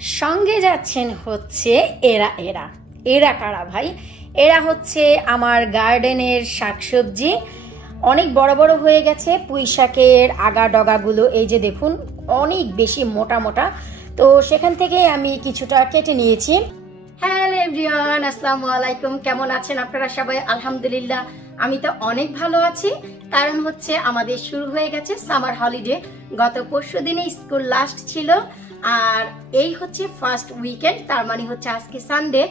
সঙ্গে যাচ্ছেন হচ্ছে এরা এরা এরা কারা ভাই? এরা হচ্ছে আমার গার্ডেনের শাকসবজি, অনেক বড় বড় হয়ে গেছে। পুঁই শাকের আগা ডগাগুলো এই যে দেখুন অনেক বেশি মোটা মোটা, তো সেখান থেকে আমি কিছুটা কেটে নিয়েছি। হ্যালো এভরিওয়ান, আসসালামু আলাইকুম। কেমন আছেন আপনারা সবাই? আলহামদুলিল্লাহ আমি তো অনেক ভালো আছি, কারণ হচ্ছে আমাদের শুরু হয়ে গেছে সামার হলিডে। গত পরশু দিনে স্কুল লাস্ট ছিল, আর এই হচ্ছে ফার্স্ট উইকেন্ড, তার মানে হচ্ছে আজকে সানডে।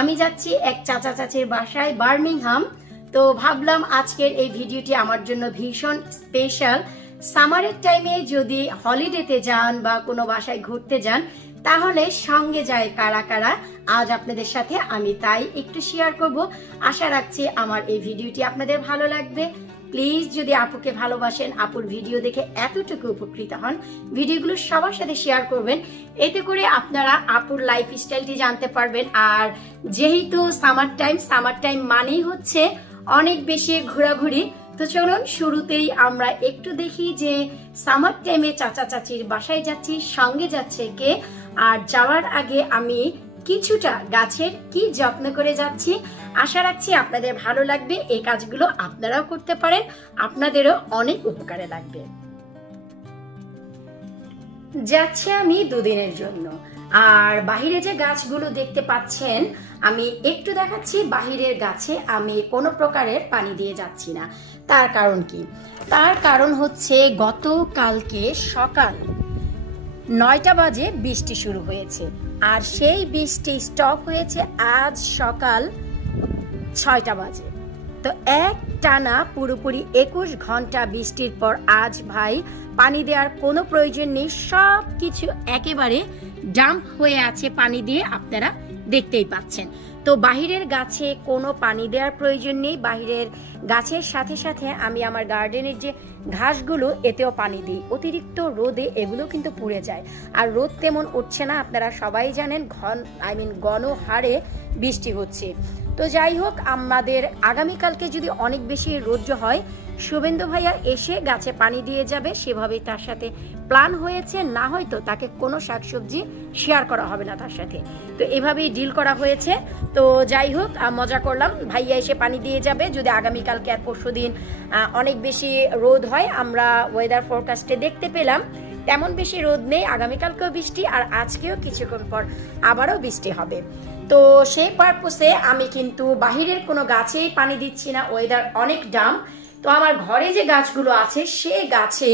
আমি যাচ্ছি এক চাচা চাচির বাসায় বার্মিংহাম। তো ভাবলাম আজকের এই ভিডিওটি আমার জন্য ভীষণ স্পেশাল। সামারের টাইমে যদি হলিডেতে যান বা কোনো বাসায় ঘুরতে যান, তাহলে সঙ্গে যায় কারা কারা, আজ আপনাদের সাথে আমি তাই একটু শেয়ার করব। আশা রাখছি আমার এই ভিডিওটি আপনাদের ভালো লাগবে। প্লিজ যদি আপুকে ভালোবাসেন, আপুর ভিডিও দেখে এতটুকু উপকৃত হন, ভিডিওগুলো সবার সাথে শেয়ার করবেন। এতে করে আপনারা আপুর লাইফস্টাইলটি জানতে পারবেন। আর যেহেতু সামার টাইম মানেই হচ্ছে অনেক বেশি ঘোরাঘুরি। তো চলুন শুরুতেই আমরা একটু দেখি যে সামার টাইমে চাচা চাচির বাসায় যাচ্ছি, সঙ্গে যাচ্ছে কে, আর যাওয়ার আগে আমি কিছুটা গাছের কি যত্ন করে যাচ্ছি। আশা রাখছি আপনাদের ভালো লাগবে। এই কাজগুলো আপনারাও করতে পারেন, আপনাদেরও অনেক উপকারে লাগবে। যাচ্ছি আমি দুদিনের জন্য, আর বাহিরে যে গাছগুলো দেখতে পাচ্ছেন আমি একটু দেখাচ্ছি। বাহিরের গাছে আমি কোনো প্রকারের পানি দিয়ে যাচ্ছি না। তার কারণ কি? তার কারণ হচ্ছে গতকালকে সকাল 9টা বাজে বৃষ্টি শুরু হয়েছে, আর সেই বৃষ্টি স্টপ হয়েছে আজ সকাল 6টা বাজে। তো এক টানা পুরোপুরি 21 ঘন্টা বৃষ্টির পর আজ ভাই পানি দেওয়ার কোনো প্রয়োজন নেই, সব কিছু একেবারে ডাম্প হয়ে আছে পানি দিয়ে, আপনারা দেখতেই পাচ্ছেন। তো বাহিরের গাছে কোনো পানি দেওয়ার প্রয়োজন নেই। বাহিরের গাছের সাথে সাথে আমি আমার গার্ডেনের যে ঘাসগুলো এতেও পানি দিই। অতিরিক্ত রোদে এগুলো কিন্তু পুড়ে যায়, আর রোদ তেমন উঠছে না, আপনারা সবাই জানেন। গণহারে বৃষ্টি হচ্ছে। তো যাই হোক, আমাদের আগামীকালকে যদি অনেক বেশি রৌদ্র হয়, শুভেন্দু ভাইয়া এসে গাছে পানি দিয়ে যাবে, সেভাবেই তার সাথে প্ল্যান হয়েছে। না হয়তো তাকে কোনো শাকসবজি শেয়ার করা হবে না তার সাথে, তো এভাবেই ডিল করা হয়েছে। তো যাই হোক, মজা করলাম, ভাইয়া এসে পানি দিয়ে যাবে। যদি আগামীকালকে আর পরশুদিন অনেক বেশি রোদ হয়, আমরা ওয়েদার ফোরকাস্টে দেখতে পেলাম তেমন বেশি রোদ নেই। আগামীকালকেও বৃষ্টি, আর আজকেও কিছুক্ষণ পর আবারও বৃষ্টি হবে। তো সেই পারপোসে আমি কিন্তু বাহিরের কোনো গাছেই পানি দিচ্ছি না, ওয়েদার অনেক ডাম। তো আমার ঘরে যে গাছগুলো আছে সেই গাছে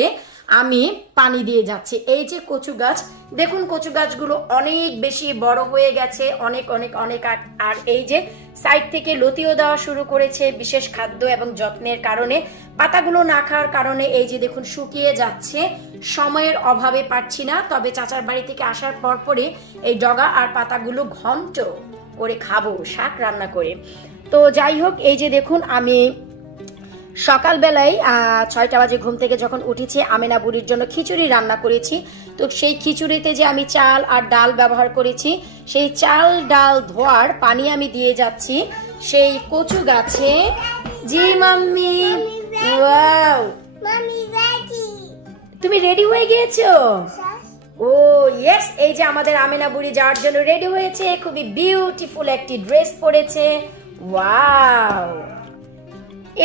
আমি পানি দিয়ে যাচ্ছি। এই যে কচু গাছ দেখুন, কচু গাছগুলো অনেক বেশি বড় হয়ে গেছে, অনেক অনেক অনেক। আর এই যে সাইড থেকে লতিও দেওয়া শুরু করেছে বিশেষ খাদ্য এবং যত্নের কারণে। পাতাগুলো না খাওয়ার কারণে এই যে দেখুন শুকিয়ে যাচ্ছে। সময়ের অভাবে পারছি না, তবে চাচার বাড়ি থেকে আসার পরে এই ডগা আর পাতাগুলো ঘন্ট করে খাবো শাক রান্না করে। তো যাই হোক, এই যে দেখুন আমি সকালবেলায় 6টা বাজে ঘুম থেকে যখন উঠেছি, আমেনা বুড়ির জন্য খিচুড়ি রান্না করেছি। তো সেই খিচুড়িতে যে আমি চাল আর ডাল ব্যবহার করেছি, সেই চাল ডাল ধোয়ার পানি আমি দিয়ে যাচ্ছি সেই কচু গাছে। জি মাম্মি, ওয়াও, তুমি রেডি হয়ে গিয়েছো? ও ইয়েস, এই যে আমাদের আমেনা বুড়ি যাওয়ার জন্য রেডি হয়েছে, খুবই বিউটিফুল একটি ড্রেস পরেছে। ওয়াও।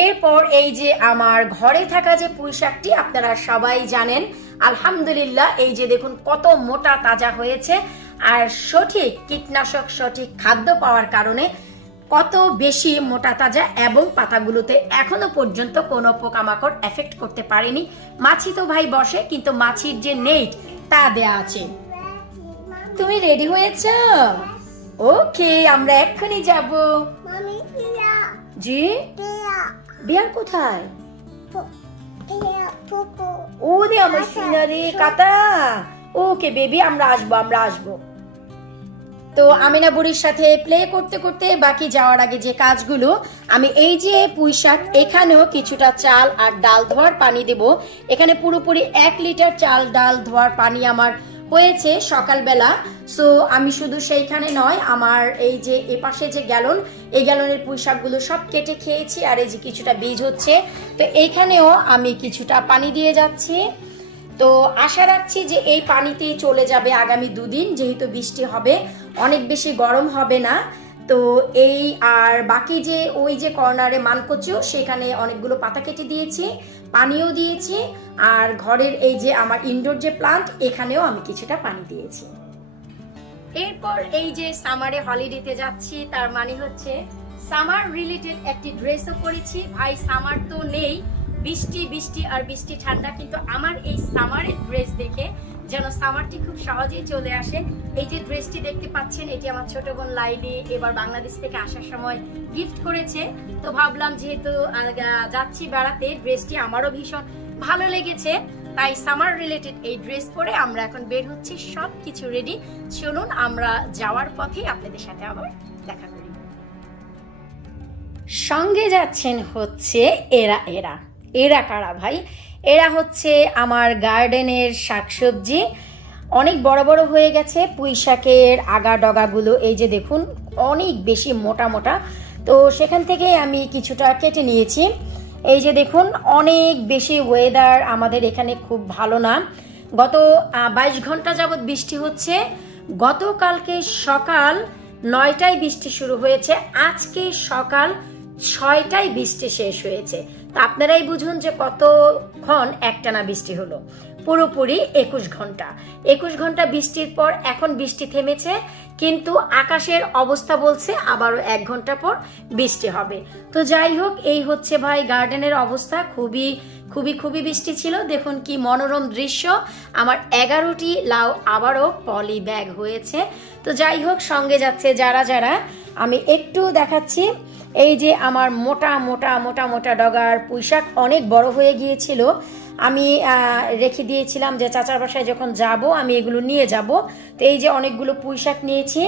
এরপর এই যে আমার ঘরে থাকা যে পুঁই শাকটি আপনারা সবাই জানেন, আলহামদুলিল্লাহ এই যে দেখুন কত মোটা তাজা হয়েছে। আর সঠিক কীটনাশক, সঠিক খাদ্য পাওয়ার কারণে কত বেশি মোটা তাজা, এবং পাতাগুলোতে এখনো পর্যন্ত কোনো পোকামাকড় এফেক্ট করতে পারেনি। মাছি তো ভাই বসে, কিন্তু মাছির যে নেট তা দেয়া আছে। তুমি রেডি হয়েছ? ওকে, আমরা এক্ষুনি যাব। জি, বিয়ার কোথায়? ও রে আমার সিনারি কাটা। ওকে বেবি, আমরা আসবো। তো আমিনা বুড়ির সাথে প্লে করতে করতে বাকি যাওয়ার আগে যে কাজগুলো, আমি এই যে পুঁই শাক, এখানেও কিছুটা চাল আর ডাল ধোয়ার পানি দেব। এখানে পুরোপুরি 1 লিটার চাল ডাল ধোয়ার পানি আমার হয়েছে সকালবেলা। সো আমি শুধু সেইখানে নয়, আমার এই যে এপাশে যে গ্যালন, এই গ্যালনের পুঁই শাকগুলো সব কেটে খেয়েছি, আর এই যে কিছুটা বীজ হচ্ছে, তো এইখানেও আমি কিছুটা পানি দিয়ে যাচ্ছি। তো আশা রাখছি যে এই পানিতেই চলে যাবে আগামী 2 দিন, যেহেতু বৃষ্টি হবে, অনেক বেশি গরম হবে না। তো এই আর বাকি যে ওই যে কর্নারে মানকচু, সেখানে অনেকগুলো পাতা কেটে দিয়েছি, পানিও দিয়েছি, আর ঘরের এই যে আমার ইনডোর যে প্লান্ট, এখানেও আমি কিছুটা পানি দিয়েছি। এরপর এই যে সামারে হলিডেতে যাচ্ছি, তার মানে হচ্ছে সামার রিলেটেড একটি ড্রেসও পরেছি। ভাই সামার তো নেই, বৃষ্টি বৃষ্টি আর বৃষ্টি ঠান্ডা, কিন্তু আমার এই সামারের ড্রেস দেখে যেন সামারটি খুব সহজেই চলে আসে। এই যে ড্রেসটি দেখতে পাচ্ছেন, এটি আমার ছোট বোন লাইলি এবার বাংলাদেশ থেকে আসার সময় গিফট করেছে। তো ভাবলাম যেহেতু যাচ্ছি বেড়াতে, ড্রেসটি আমারও ভীষণ ভালো লেগেছে, তাই সামার রিলেটেড এই ড্রেস পরে আমরা এখন বের হচ্ছি। সব কিছু রেডি, চলুন আমরা যাওয়ার পথে আপনাদের সাথে আবার দেখা করি। সঙ্গে যাচ্ছেন হচ্ছে এরা কারা ভাই? এরা হচ্ছে আমার গার্ডেনের শাকসবজি, অনেক বড় বড় হয়ে গেছে। পুঁই শাকের আগা ডগাগুলো এই যে দেখুন, অনেক বেশি মোটা মোটা। তো সেখান থেকে আমি কিছুটা কেটে নিয়েছি। এই যে দেখুন, অনেক বেশি ওয়েদার আমাদের এখানে খুব ভালো না। গত 22 ঘন্টা যাবৎ বৃষ্টি হচ্ছে। গতকালকে সকাল 9টায় বৃষ্টি শুরু হয়েছে, আজকে সকাল 6টায় বৃষ্টি শেষ হয়েছে। তা আপনারাই বুঝুন যে কতক্ষণ একটানা বৃষ্টি হলো। পুরোপুরি 21 ঘন্টা বৃষ্টির পর এখন বৃষ্টি থেমেছে, কিন্তু আকাশের অবস্থা বলছে আবারও 1 ঘন্টা পর বৃষ্টি হবে। তো যাই হোক, এই হচ্ছে ভাই গার্ডেনের অবস্থা। খুবই খুবই খুবই বৃষ্টি ছিল। দেখুন কি মনোরম দৃশ্য। আমার 11টি লাউ আবারও পলি ব্যাগ হয়েছে। তো যাই হোক, সঙ্গে যাচ্ছে যারা যারা, আমি একটু দেখাচ্ছি। এই যে আমার মোটা মোটা মোটা মোটা ডগার পুঁইশাক অনেক বড় হয়ে গিয়েছিল, আমি রেখে দিয়েছিলাম যে চাচার বাসায় যখন যাব আমি এগুলো নিয়ে যাব। তো এই যে অনেকগুলো পুঁইশাক নিয়েছি।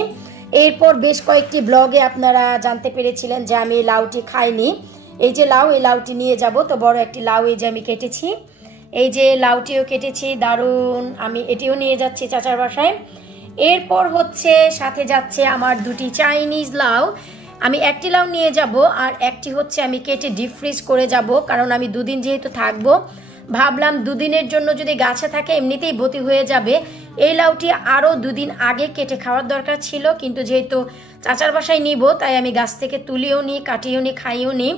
এরপর বেশ কয়েকটি ব্লগে আপনারা জানতে পেরেছিলেন যে আমি এই লাউটি খাইনি। এই যে লাউ, এই লাউটি নিয়ে যাব। তো বড় একটি লাউ এই যে আমি কেটেছি, এই যে লাউটিও কেটেছি, দারুণ। আমি এটিও নিয়ে যাচ্ছি চাচার বাসায়। এরপর হচ্ছে সাথে যাচ্ছে আমার 2টি চাইনিজ লাউ। আমি একটি লাউ নিয়ে যাব, আর একটি হচ্ছে আমি কেটে ডিপ ফ্রিজ করে যাব, কারণ আমি 2 দিন যেহেতু থাকবো, ভাবলাম 2 দিনের জন্য যদি গাছে থাকে এমনিতেই ভর্তি হয়ে যাবে। এই লাউটি আরও 2 দিন আগে কেটে খাওয়ার দরকার ছিল, কিন্তু যেহেতু চাচার বাসায় নিব, তাই আমি গাছ থেকে তুলিও নি, কাটিও নি, খাইও নি।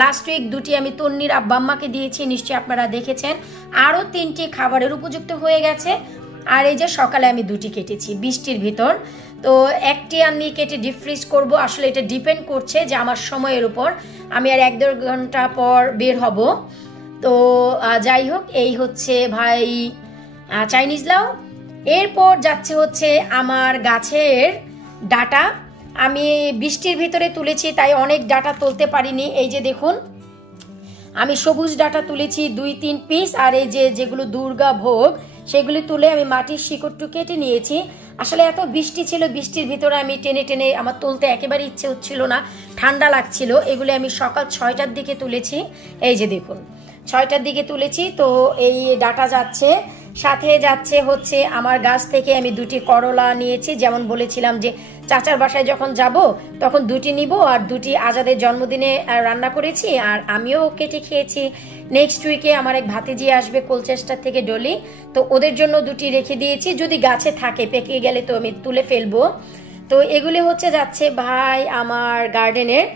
লাস্ট উইক 2টি আমি তন্নির আব্বাম্মাকে দিয়েছি, নিশ্চয়ই আপনারা দেখেছেন। আরও 3টি খাবারের উপযুক্ত হয়ে গেছে। আর এই যে সকালে আমি 2টি কেটেছি বৃষ্টির ভিতর। তো একটি আমি কেটে ডিপ ফ্রিজ করবো। আসলে এটা ডিপেন্ড করছে যে আমার সময়ের উপর, আমি আর 1-1.5 ঘন্টা পর বের হব। তো যাই হোক, এই হচ্ছে ভাই চাইনিজ লাউ। এরপর যাচ্ছে হচ্ছে আমার গাছের ডাটা। আমি বৃষ্টির ভিতরে তুলেছি, তাই অনেক ডাটা তুলতে পারিনি। এই যে দেখুন, আমি সবুজ ডাটা তুলেছি 2-3 পিস, আর এই যে যেগুলো দুর্গা ভোগ সেগুলি তুলে আমি মাটির শিকড়টু কেটে নিয়েছি। আসলে এত বৃষ্টি ছিল, বৃষ্টির ভিতরে আমি টেনে টেনে আমার তুলতে একেবারে ইচ্ছে হচ্ছিল না, ঠান্ডা লাগছিল। এগুলি আমি সকাল 6টার দিকে তুলেছি। এই যে দেখুন, 6টার দিকে তুলেছি। তো এই ডাটা যাচ্ছে, সাথে যাচ্ছে হচ্ছে আমার গাছ থেকে আমি 2টি করলা নিয়েছি। যেমন বলেছিলাম যে চাচার বাসায় যখন যাব তখন 2টি নিব, আর 2টি আজাদের জন্মদিনে রান্না করেছি, আর আমিও কেটে খেয়েছি। নেক্সট উইকে আমার এক ভাতিজি আসবে কোলচেস্টার থেকে, ডলি, তো ওদের জন্য 2টি রেখে দিয়েছি। যদি গাছে থাকে, পেকে গেলে তো আমি তুলে ফেলবো। তো এগুলি হচ্ছে যাচ্ছে ভাই আমার গার্ডেনের।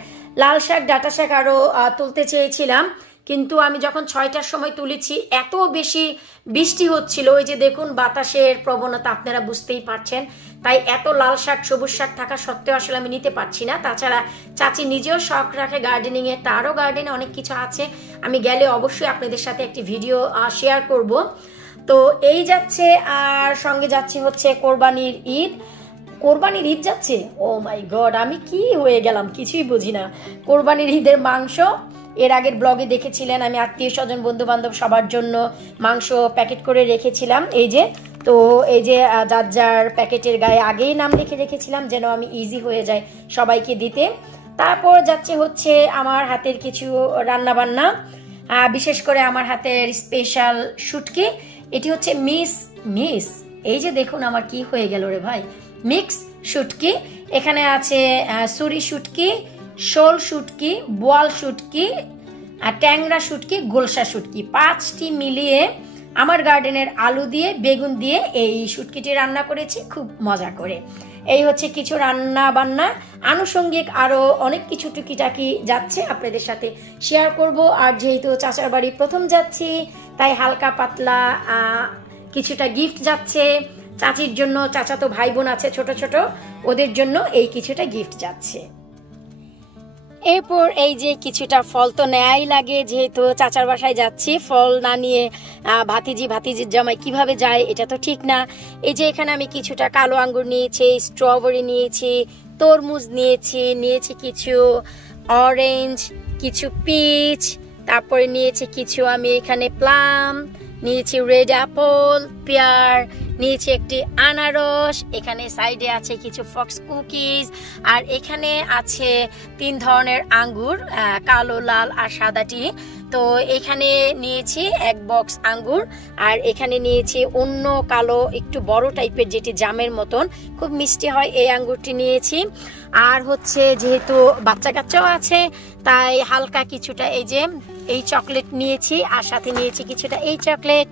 লাল শাক, ডাটা শাক আরও তুলতে চেয়েছিলাম, কিন্তু আমি যখন 6টার সময় তুলেছি এত বেশি বৃষ্টি হচ্ছিল। ওই যে দেখুন, বাতাসের প্রবণতা আপনারা বুঝতেই পারছেন। তাই এত লাল শাক, সবুজ শাক থাকা সত্ত্বেও আসলে আমি নিতে পারছি না। তাছাড়া চাচি নিজেও শখ রাখে গার্ডেনিং এর, তারও গার্ডেনে অনেক কিছু আছে। আমি গেলে অবশ্যই আপনাদের সাথে একটি ভিডিও শেয়ার করব। তো এই যাচ্ছে, আর সঙ্গে যাচ্ছে হচ্ছে কোরবানির ঈদ যাচ্ছে। ও মাই গড, আমি কি হয়ে গেলাম কিছুই বুঝি না। কোরবানির ঈদের মাংস এর আগের ব্লগে দেখেছিলেন, আমি আত্মীয় স্বজন বন্ধু বান্ধব সবার জন্য মাংস প্যাকেট করে রেখেছিলাম। এই যে, তো এই যে যার যার প্যাকেটের গায়ে আগেই নাম লিখে রেখেছিলাম, যেন আমি ইজি হয়ে যায় সবাইকে দিতে। তারপর যাচ্ছে হচ্ছে আমার হাতের কিছু রান্না বান্না, বিশেষ করে আমার হাতের স্পেশাল শুটকি। এটি হচ্ছে মিস এই যে দেখুন আমার কি হয়ে গেল রে ভাই, মিক্স শুটকি। এখানে আছে সুরি শুটকি, শোল শুটকি, বোয়াল শুটকি, ট্যাংরা শুটকি, গোলসা শুটকি, 5টি মিলিয়ে আমার গার্ডেনের আলু দিয়ে বেগুন দিয়ে এই শুটকিটি রান্না করেছি খুব মজা করে। এই হচ্ছে কিছু রান্না বান্না, আনুষঙ্গিক আরো অনেক কিছু টুকিটাকি যাচ্ছে আপনাদের সাথে শেয়ার করব। আর যেহেতু চাচার বাড়ি প্রথম যাচ্ছি তাই হালকা পাতলা কিছুটা গিফট যাচ্ছে চাচির জন্য। চাচা তো ভাই বোন আছে ছোট ছোট, ওদের জন্য এই কিছুটা গিফট যাচ্ছে। এরপর এই যে কিছুটা ফল তো নেয়াই লাগে, যেহেতু চাচার বাসায় যাচ্ছি, ফল না নিয়ে ভাতিজির জামাই কিভাবে যায় এটা তো ঠিক না। এই যে এখানে আমি কিছুটা কালো আঙ্গুর নিয়েছি, স্ট্রবেরি নিয়েছি, তরমুজ নিয়েছি কিছু অরেঞ্জ, কিছু পিচ, তারপরে নিয়েছি কিছু আমি এখানে প্লাম নিয়েছি, রেড অ্যাপল, পেয়ার নিয়েছি, একটি আনারস, এখানে সাইডে আছে কিছু ফক্স কুকিজ, আর এখানে আছে 3 ধরনের আঙ্গুর, কালো, লাল আর সাদাটি। তো এখানে নিয়েছি 1 বক্স আঙ্গুর, আর এখানে নিয়েছি অন্য কালো একটু বড় টাইপের যেটি জামের মতন, খুব মিষ্টি হয় এই আঙ্গুরটি নিয়েছি। আর হচ্ছে যেহেতু বাচ্চা কাচ্চাও আছে তাই হালকা কিছুটা এই যে এই চকলেট নিয়েছি, আর সাথে নিয়েছি কিছুটা এই চকলেট।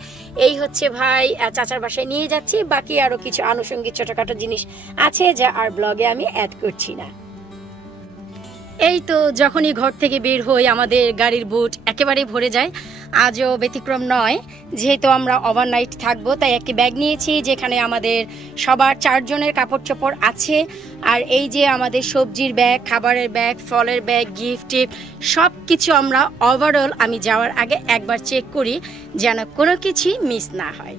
এই হচ্ছে ভাই চাচার বাসায় নিয়ে যাচ্ছি, বাকি আরো কিছু আনুষঙ্গিক ছোটখাটো জিনিস আছে যা আর ব্লগে আমি অ্যাড করছি না। এই তো যখনই ঘর থেকে বের হই আমাদের গাড়ির বুট একেবারে ভরে যায়, আজও ব্যতিক্রম নয়। যেহেতু আমরা ওভারনাইট থাকবো তাই একটি ব্যাগ নিয়েছি যেখানে আমাদের সবার 4 জনের কাপড় চোপড় আছে। আর এই যে আমাদের সবজির ব্যাগ, খাবারের ব্যাগ, ফলের ব্যাগ, গিফট সব কিছু আমরা ওভারঅল আমি যাওয়ার আগে একবার চেক করি যেন কোনো কিছুই মিস না হয়।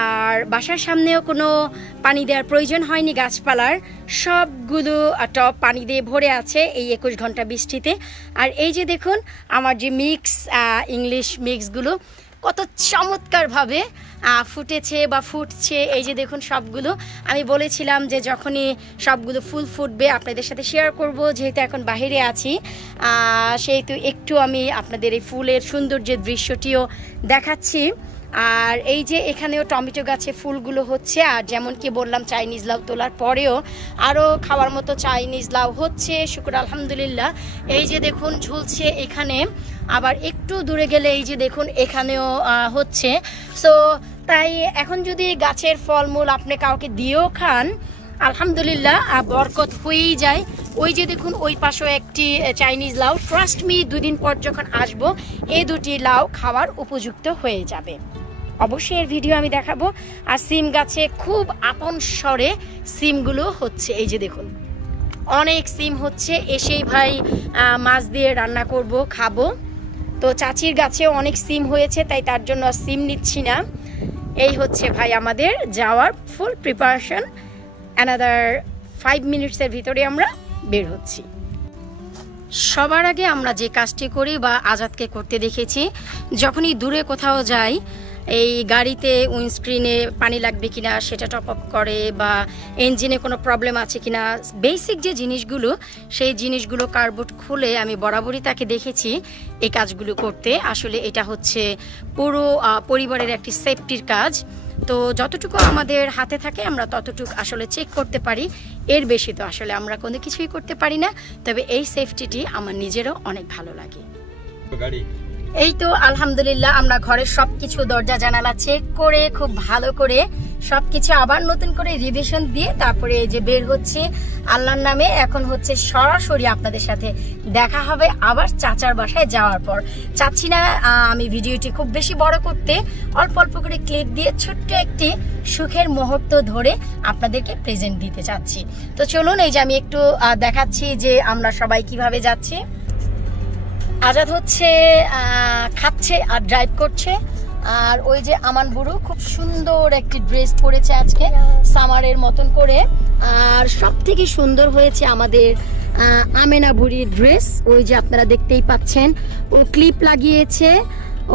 আর বাসার সামনেও কোনো পানি দেওয়ার প্রয়োজন হয়নি, গাছপালার সবগুলো টব পানি দিয়ে ভরে আছে এই 21 ঘন্টা বৃষ্টিতে। আর এই যে দেখুন আমার যে মিক্স ইংলিশ মিক্সগুলো কত চমৎকারভাবে ফুটেছে বা ফুটছে। এই যে দেখুন সবগুলো আমি বলেছিলাম যে যখনই সবগুলো ফুল ফুটবে আপনাদের সাথে শেয়ার করব, যেহেতু এখন বাইরে আছি সেহেতু একটু আমি আপনাদের এই ফুলের সৌন্দর্যের দৃশ্যটিও দেখাচ্ছি। আর এই যে এখানেও টমেটো গাছে ফুলগুলো হচ্ছে, আর যেমন কি বললাম চাইনিজ লাউ তোলার পরেও আরও খাওয়ার মতো চাইনিজ লাউ হচ্ছে, শুকর আলহামদুলিল্লাহ। এই যে দেখুন ঝুলছে এখানে, আবার একটু দূরে গেলে এই যে দেখুন এখানেও হচ্ছে। সো তাই এখন যদি গাছের ফলমূল আপনি কাউকে দিয়েও খান আলহামদুলিল্লাহ বরকত হয়েই যায়। ওই যে দেখুন ওই পাশেও একটি চাইনিজ লাউ, ট্রাস্ট মি 2 দিন পর যখন আসবো এই 2টি লাউ খাওয়ার উপযুক্ত হয়ে যাবে। অবশ্যই এর ভিডিও আমি দেখাবো। আর সিম গাছে খুব আপন স্বরে সিমগুলো হচ্ছে, এই যে দেখুন অনেক সিম হচ্ছে। এসেই ভাই মাছ দিয়ে রান্না করব, খাবো। তো চাচির গাছেও অনেক সিম হয়েছে তাই তার জন্য সিম নিচ্ছি না। এই হচ্ছে ভাই আমাদের যাওয়ার ফুল প্রিপারেশন। অ্যানাদার 5 মিনিটসের ভিতরে আমরা বের হচ্ছি। সবার আগে আমরা যে কাজটি করি বা আজাদকে করতে দেখেছি, যখনই দূরে কোথাও যাই এই গাড়িতে উইন্ডস্ক্রিনে পানি লাগবে কিনা সেটা টপ আপ করে, বা ইঞ্জিনে কোনো প্রবলেম আছে কিনা, বেসিক যে জিনিসগুলো সেই জিনিসগুলো কার্বোর্ড খুলে আমি বরাবরই তাকে দেখেছি এই কাজগুলো করতে। আসলে এটা হচ্ছে পুরো পরিবারের একটি সেফটির কাজ। তো যতটুকু আমাদের হাতে থাকে আমরা ততটুকু আসলে চেক করতে পারি, এর বেশি তো আসলে আমরা কোনো কিছুই করতে পারি না। তবে এই সেফটিটি আমার নিজেরও অনেক ভালো লাগে। এই তো আলহামদুলিল্লাহ আমরা ঘরের সবকিছু দরজা জানালা চেক করে খুব ভালো করে সবকিছু আবার নতুন করে রিভিশন দিয়ে তারপরে এই যে বের হচ্ছে আল্লাহর নামে। এখন হচ্ছে সরাসরি আপনাদের সাথে দেখা হবে আবার চাচার বাসায় যাওয়ার পর। চাচ্ছি না আমি ভিডিওটি খুব বেশি বড় করতে, অল্প অল্প করে ক্লিপ দিয়ে ছোট্ট একটি সুখের মুহূর্ত ধরে আপনাদেরকে প্রেজেন্ট দিতে চাচ্ছি। তো চলুন এই যে আমি একটু দেখাচ্ছি যে আমরা সবাই কিভাবে যাচ্ছি। আজাদ হচ্ছে খাচ্ছে আর ড্রাইভ করছে, আর ওই যে আমান বুড়ো খুব সুন্দর একটি ড্রেস পরেছে আজকে সামারের মতন করে। আর সব থেকে সুন্দর হয়েছে আমাদের আমেনা বুড়ির ড্রেস, ওই যে আপনারা দেখতেই পাচ্ছেন ও ক্লিপ লাগিয়েছে,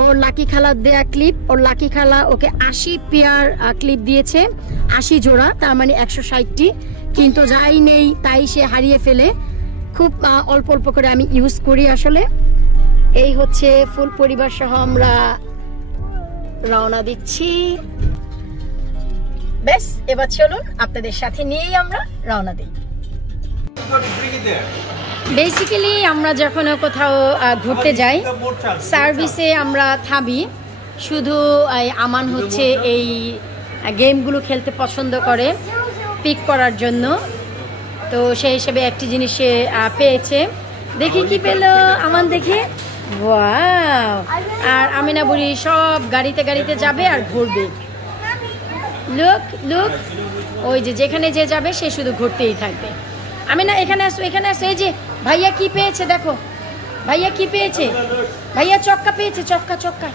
ওর লাকি খালার দেয়া ক্লিপ। ওর লাকি খালা ওকে 80 পেয়ার ক্লিপ দিয়েছে, 80 জোড়া, তার মানে 160টি, কিন্তু যাই নেই তাই সে হারিয়ে ফেলে। খুব অল্প অল্প করে আমি ইউজ করি আসলে। এই হচ্ছে ফুল পরিবার সহ আমরা রওনা দিচ্ছি। বেশ এবার চলুন আপনাদের সাথে নিয়েই আমরা রওনা দিই। বেসিক্যালি আমরা যখন কোথাও ঘুরতে যাই সার্ভিসে আমরা থামি, শুধু আমান হচ্ছে এই গেমগুলো খেলতে পছন্দ করে পিক করার জন্য। তো সেই হিসেবে একটি জিনিস সে পেয়েছে। দেখি কি পেল আমান, দেখে ওয়াও। আর আমিনা বুড়ি সব গাড়িতে গাড়িতে যাবে আর ঘুরবে। লুক লুক, ওই যে যেখানে যে যাবে সে শুধু ঘুরতেই থাকবে। আমিনা এখানে আসো, এখানে আসো। এই যে ভাইয়া কি পেয়েছে দেখো, ভাইয়া কি পেয়েছে, ভাইয়া চক্কা পেয়েছে, চক্কা চক্কা।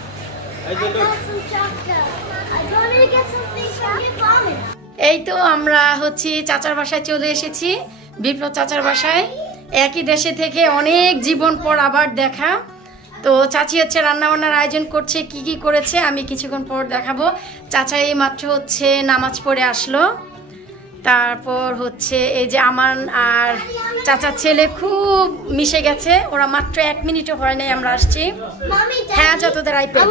এই তো আমরা হচ্ছে চাচার বাসায় চলে এসেছি, বিপ্লব চাচার বাসায়। একই দেশে থেকে অনেক জীবন পর আবার দেখা। তো চাচি হচ্ছে রান্নাবান্নার আয়োজন করছে, কি কি করেছে আমি কিছুক্ষণ পর দেখাবো। চাচা এই মাত্র হচ্ছে নামাজ পড়ে আসলো। তারপর হচ্ছে এই যে আমান আর চাচার ছেলে খুব মিশে গেছে, ওরা মাত্র 1 মিনিটও হয় নাই আমরা আসছি। হ্যাঁ যতদের আইপ্যাড।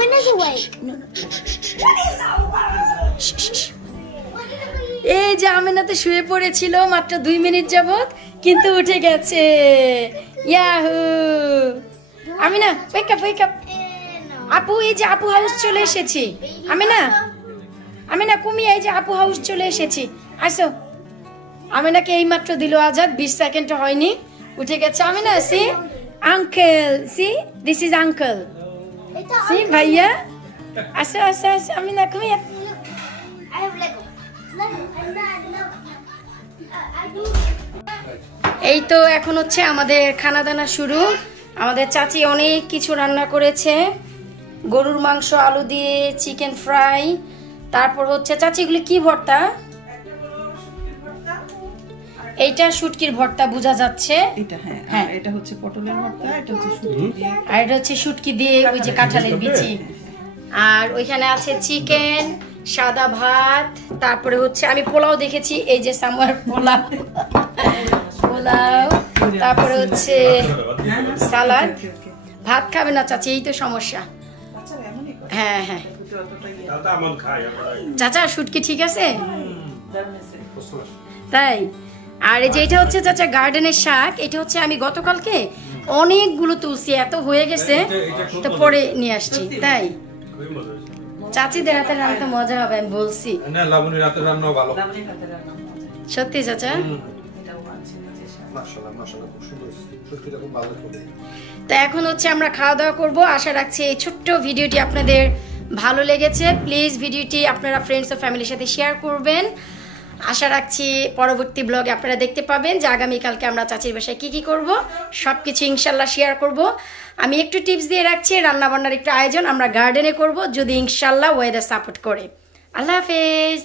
এই যে আমিনাতে শুয়ে পড়েছিল মাত্র 2 মিনিট যাবত, কিন্তু উঠে গেছে। Yahoo Amina, wake up wake up. আপু এই যে আপু হাউস চলে এসেছি। আমিনা আমিনা কুমি, এই যে আপু হাউস চলে এসেছি, আসো। আমিনাকে এই মাত্র দিল আজাদ, 20 সেকেন্ড হয়নি, উঠে গেছে। Amina see uncle, see this is uncle, see ভাইয়া। আসো আসো আসো আমিনা, কুমি। এই তো এখন হচ্ছে আমাদের খানা দানা শুরু। আমাদের চাচি অনেক কিছু রান্না করেছে, গরুর মাংস আলু দিয়ে, চিকেন ফ্রাই, তারপর হচ্ছে চাচি এগুলি কি ভর্তা? এইটা শুটকির ভর্তা বোঝা যাচ্ছে। এটা হ্যাঁ, এটা হচ্ছে পটলের ভর্তা, এটা হচ্ছে শুটকি দিয়ে, আর এটা হচ্ছে শুটকি দিয়ে ওই যে কাঁঠালের বিচি। আর ওইখানে আছে চিকেন, সাদা ভাত, তারপরে হচ্ছে আমি পোলাও দেখেছি, এই যে সামোয়ার পোলাও, পোলাও, তারপরে হচ্ছে সালাদ। ভাত খাবে না চাচি, এই তো সমস্যা। হ্যাঁ হ্যাঁ চাচা, শুটকি ঠিক আছে তাই। আর এই যে এটা হচ্ছে চাচা গার্ডেনের শাক, এটা হচ্ছে আমি গতকালকে অনেকগুলো তুলছি, এত হয়ে গেছে তো পরে নিয়ে আসছি। তাই চাচিদের হাতের রান্না মজা হবে আমি বলছি। না লাবণীর হাতের রান্নাও ভালো, সত্যি চাচা। মাশাআল্লাহ মাশাআল্লাহ, খুব সুন্দর, সত্যিটা খুব ভালো করে। তো এখন হচ্ছে আমরা খাওয়া দাওয়া করব। আশা রাখছি এই ছোট্ট ভিডিওটি আপনাদের ভালো লেগেছে। প্লিজ ভিডিওটি আপনারা ফ্রেন্ডস ও ফ্যামিলির সাথে শেয়ার করবেন। আশা রাখছি পরবর্তী ব্লগে আপনারা দেখতে পাবেন যে আগামীকালকে আমরা চাচির বাসায় কি কি করব, সবকিছু ইনশাল্লাহ শেয়ার করব। আমি একটু টিপস দিয়ে রাখছি, রান্নাবান্নার একটু আয়োজন আমরা গার্ডেনে করব যদি ইনশাল্লাহ ওয়েদার সাপোর্ট করে। আল্লাহ হাফেজ।